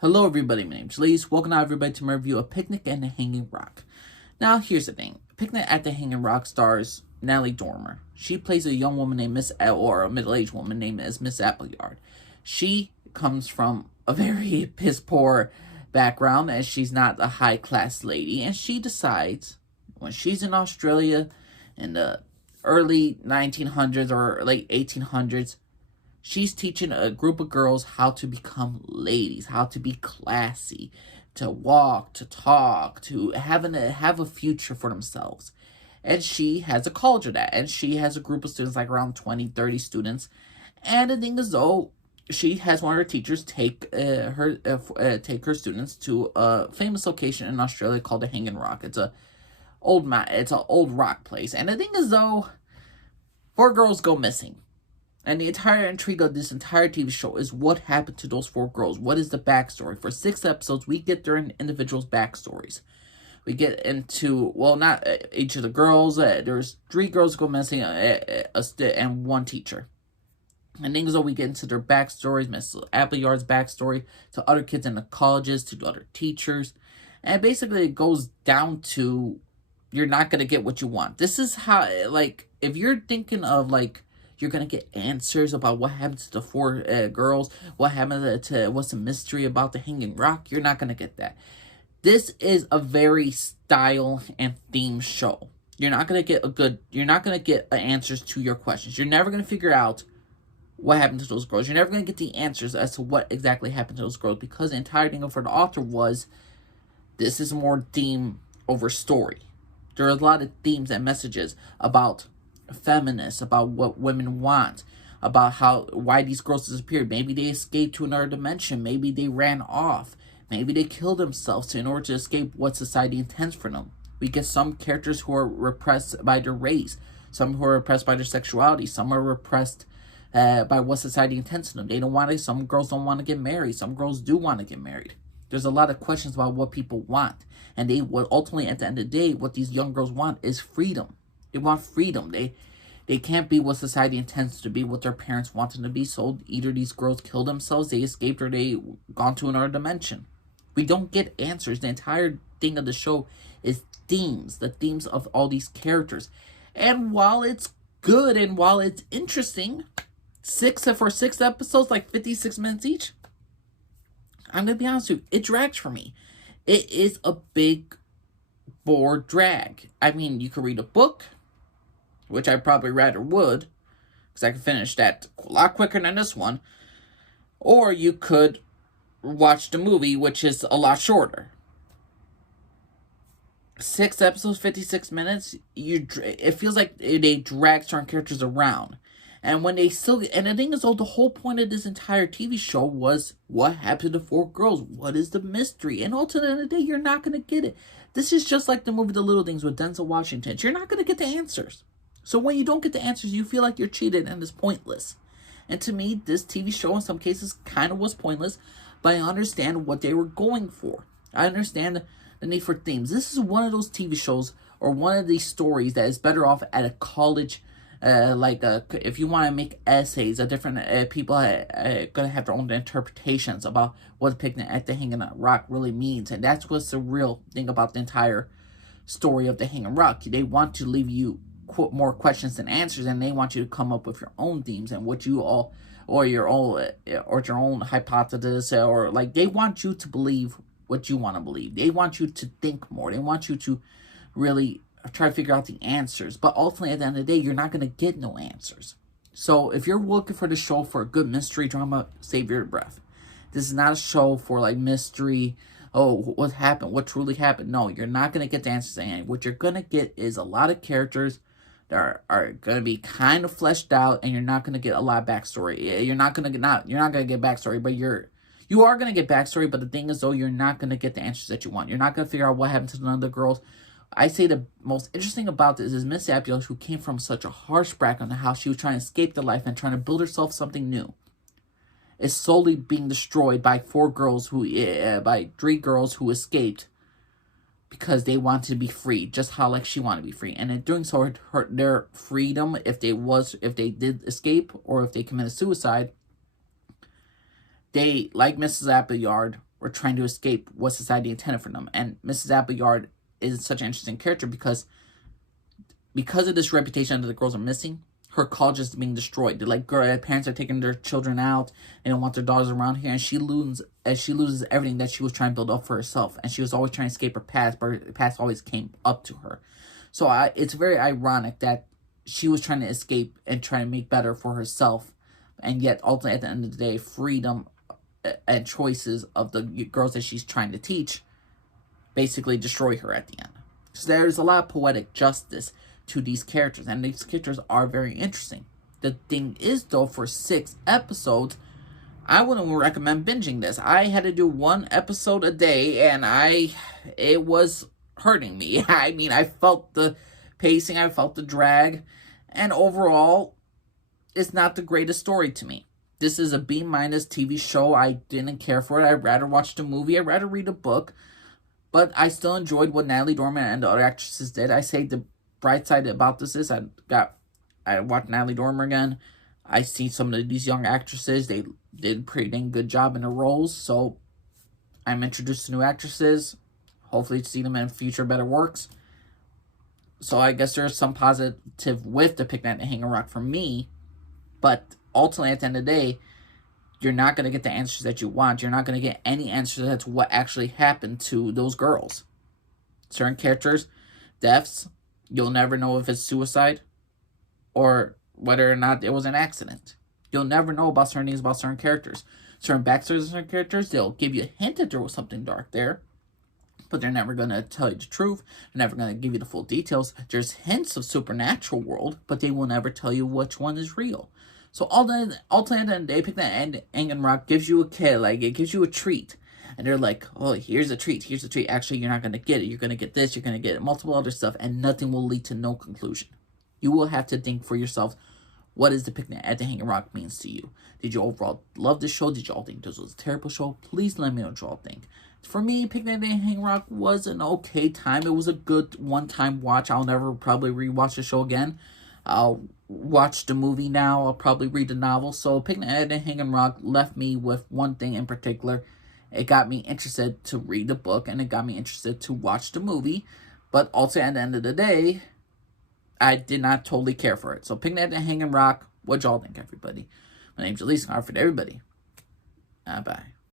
Hello everybody, my name's Lise. Welcome out everybody to my review of Picnic at the Hanging Rock. Now here's the thing. Picnic at the Hanging Rock stars Natalie Dormer. She plays a young woman named or a middle-aged woman named as Miss Appleyard. She comes from a very piss-poor background as she's not a high-class lady, and she decides when she's in Australia in the early 1900s or late 1800s, she's teaching a group of girls how to become ladies, how to be classy, to walk, to talk, to have a future for themselves. And she has a college of that. And she has a group of students, like around 20, 30 students. And the thing is, though, she has one of her teachers take her students to a famous location in Australia called the Hanging Rock. It's an old rock place. And the thing is, though, 4 girls go missing. And the entire intrigue of this entire TV show is what happened to those 4 girls. What is the backstory? For 6 episodes, we get their individuals' backstories. We get into, well, not each of the girls. There's 3 girls go missing and 1 teacher. And things though we get into their backstories, Miss Appleyard's backstory, to other kids in the colleges, to other teachers. And basically it goes down to, you're not going to get what you want. This is how, like, if you're thinking of, like, you're going to get answers about what happened to the 4 girls, what happened to what's the mystery about the Hanging Rock. You're not going to get that. This is a very style and theme show. You're not going to get answers to your questions. You're never going to figure out what happened to those girls. You're never going to get the answers as to what exactly happened to those girls, because the entire thing for the author was, this is more theme over story. There are a lot of themes and messages about feminists, about what women want, about why these girls disappeared. Maybe they escaped to another dimension. Maybe they ran off. Maybe they killed themselves in order to escape what society intends for them. We get some characters who are repressed by their race, some who are repressed by their sexuality, some are repressed by what society intends for them. Some girls don't want to get married. Some girls do want to get married. There's a lot of questions about what people want. And ultimately, at the end of the day, what these young girls want is freedom. They want freedom. They can't be what society intends to be, what their parents want them to be. So either these girls kill themselves, they escaped, or they gone to another dimension. We don't get answers. The entire thing of the show is themes. The themes of all these characters. And while it's good and while it's interesting, 6 episodes, like 56 minutes each, I'm going to be honest with you, it drags for me. It is a big bore drag. I mean, you could read a book, which I probably rather would, because I can finish that a lot quicker than this one. Or you could watch the movie, which is a lot shorter. 6 episodes, 56 minutes, it feels like they drag certain characters around. And when and the thing is, though, the whole point of this entire TV show was, what happened to the 4 girls? What is the mystery? And ultimately, at the end of the day, you're not going to get it. This is just like the movie The Little Things with Denzel Washington. You're not going to get the answers. So when you don't get the answers, you feel like you're cheated and it's pointless. And to me, this TV show in some cases kind of was pointless, but I understand what they were going for. I understand the need for themes. This is one of those TV shows or one of these stories that is better off at a college, if you want to make essays, different people are going to have their own interpretations about what Picnic at the Hanging Rock really means. And that's what's the real thing about the entire story of the Hanging Rock. They want to leave you more questions than answers, and they want you to come up with your own themes and what you all, or your own hypothesis, or like they want you to believe what you want to believe. They want you to think more. They want you to really try to figure out the answers. But ultimately, at the end of the day, you're not going to get no answers. So if you're looking for the show for a good mystery drama, save your breath. This is not a show for like mystery. Oh, what happened? What truly happened? No, you're not going to get the answers. And what you're going to get is a lot of characters that are going to be kind of fleshed out, and you're not going to get a lot of backstory. You're not going to get backstory, but you are going to get backstory. But the thing is, though, you're not going to get the answers that you want. You're not going to figure out what happened to none of the girls. I say the most interesting about this is Miss Appleyard, who came from such a harsh background, and how she was trying to escape the life and trying to build herself something new, is slowly being destroyed by 3 girls who escaped because they wanted to be free, just how like she wanted to be free. And in doing so, hurt their freedom if they did escape or if they committed suicide. They, like Mrs. Appleyard, were trying to escape what society intended for them. And Mrs. Appleyard is such an interesting character because of this reputation that the girls are missing, her college is being destroyed. They're like, parents are taking their children out. They don't want their daughters around here. And she loses everything that she was trying to build up for herself. And she was always trying to escape her past, but her past always came up to her. So it's very ironic that she was trying to escape and trying to make better for herself. And yet, ultimately, at the end of the day, freedom and choices of the girls that she's trying to teach basically destroy her at the end. So there's a lot of poetic justice to these characters, and these characters are very interesting. The thing is, though, for 6 episodes, I wouldn't recommend binging this. I had to do 1 episode a day, and it was hurting me. I mean, I felt the pacing, I felt the drag, and overall, it's not the greatest story to me. This is a B- TV show. I didn't care for it. I'd rather watch the movie. I'd rather read a book. But I still enjoyed what Natalie Dormer and the other actresses did. I say the bright side about this is I watched Natalie Dormer again. I see some of these young actresses. They did a pretty dang good job in their roles. So I'm introduced to new actresses. Hopefully to see them in future better works. So I guess there's some positive with the Picnic at Hanging Rock for me. But ultimately, at the end of the day, you're not going to get the answers that you want. You're not going to get any answers as to what actually happened to those girls. Certain characters, deaths, you'll never know if it's suicide or whether or not it was an accident. You'll never know about certain things about certain characters. Certain backstories of certain characters, they'll give you a hint that there was something dark there, but they're never going to tell you the truth. They're never going to give you the full details. There's hints of supernatural world, but they will never tell you which one is real. So ultimately, at the end of the day, Picnic at Hanging Rock gives you a kid, like, it gives you a treat. And they're like, oh, here's a treat, here's a treat. Actually, you're not going to get it. You're going to get this, you're going to get multiple other stuff, and nothing will lead to no conclusion. You will have to think for yourself, what is the Picnic at the Hanging Rock means to you? Did you overall love this show? Did you all think this was a terrible show? Please let me know what you all think. For me, Picnic at the Hanging Rock was an okay time. It was a good one-time watch. I'll never probably rewatch the show again. I'll watch the movie now. I'll probably read the novel. So Picnic at the Hanging Rock left me with one thing in particular. It got me interested to read the book, and it got me interested to watch the movie. But also, at the end of the day, I did not totally care for it. So Picnic at the Hanging Rock, what y'all think, everybody? My name's Elise, and for everybody. Bye.